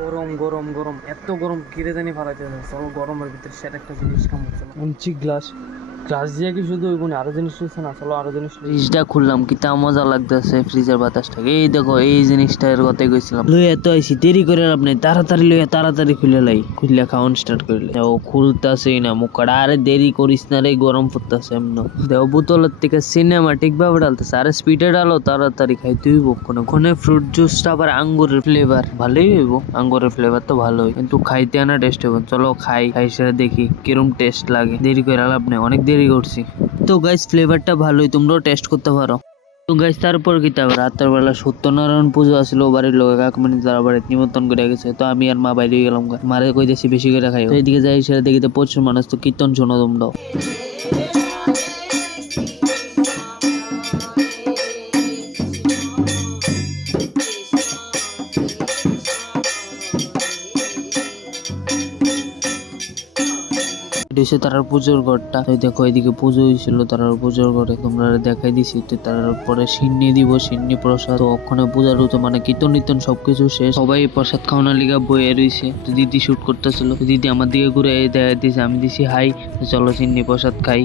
গরম গরম গরম, এত গরম কিরে জানি ফালাইতে হবে। চলো গরমের ভিতরে সেটা একটা জিনিস কাম করছে না। উনছি গ্লাস গ্লাস দিয়ে কি শুধু ওইগুলো আরো জিনিস রয়েছে না? চলো আরো জিনিস। ফ্রিজটা খুললাম, কি তা মজা লাগতেছে ফ্রিজের বাতাসটাকে। এই দেখো এই জিনিসটার কথাই কইছিলাম, লই এত আইছি, দেরি করে লাভ নেই, তাড়াতাড়ি লইয়া তাড়াতাড়ি খুলে লাই, খুললে খাওয়ান স্টার্ট করলে। ও খুলতাছেই না মুখটা। আরে দেরি করিস না রে, গরম পড়তাছে এমন। দেও বোতলের থেকে সিনেমাটিক ভাবে ডালতেছে। আরে স্পিডে ডালো, তাড়াতাড়ি খাইতে হইব। কোনে ফ্রুট জুসটা আবার আঙ্গুরের ফ্লেভার, ভালোই হইব। আঙ্গুরের ফ্লেভার তো ভালোই, কিন্তু খাইতে আনা টেস্ট হইব। চলো খাই, সেটা দেখি কিরম টেস্ট লাগে। দেরি করে লাভ নেই, অনেক দেরি করছি। তো গাইস ফ্লেভারটা ভালোই, তোমরাও টেস্ট করতে পারো। তো গাইস তারপর কি, তারপর রাতের বেলা সত্যনারায়ণ পুজো আসলো বাড়ির লোক, কাকমানি তারা বাড়িতে নিমন্ত্রণ করে গেছে। তো আমি আর মা বাইরে গেলাম, মারে কইতেছি বেশি করে খাই। তো এদিকে যাই, সেটা দেখি তো প্রচুর মানুষ। তো কীর্তন শোনো তোমরাও। এটা হচ্ছে তারার পুজোর ঘরটা। তো দেখো এদিকে পুজো হয়েছিল তারার পুজোর ঘরে, তোমরা দেখাই দিছি। তো তারপরে সিন্নি দিব, সিন্নি প্রসাদ। তো ওখানে পূজার হতো, মানে কীর্তন নিতন সবকিছু শেষ, সবাই প্রসাদ খাওয়ানোর লিগা বইয়ে রয়েছে। তো দিদি শুট করতেছিল, দিদি আমার দিকে ঘুরে দেখা দিছে, আমি দিছি হাই, চলো সিন্নি প্রসাদ খাই।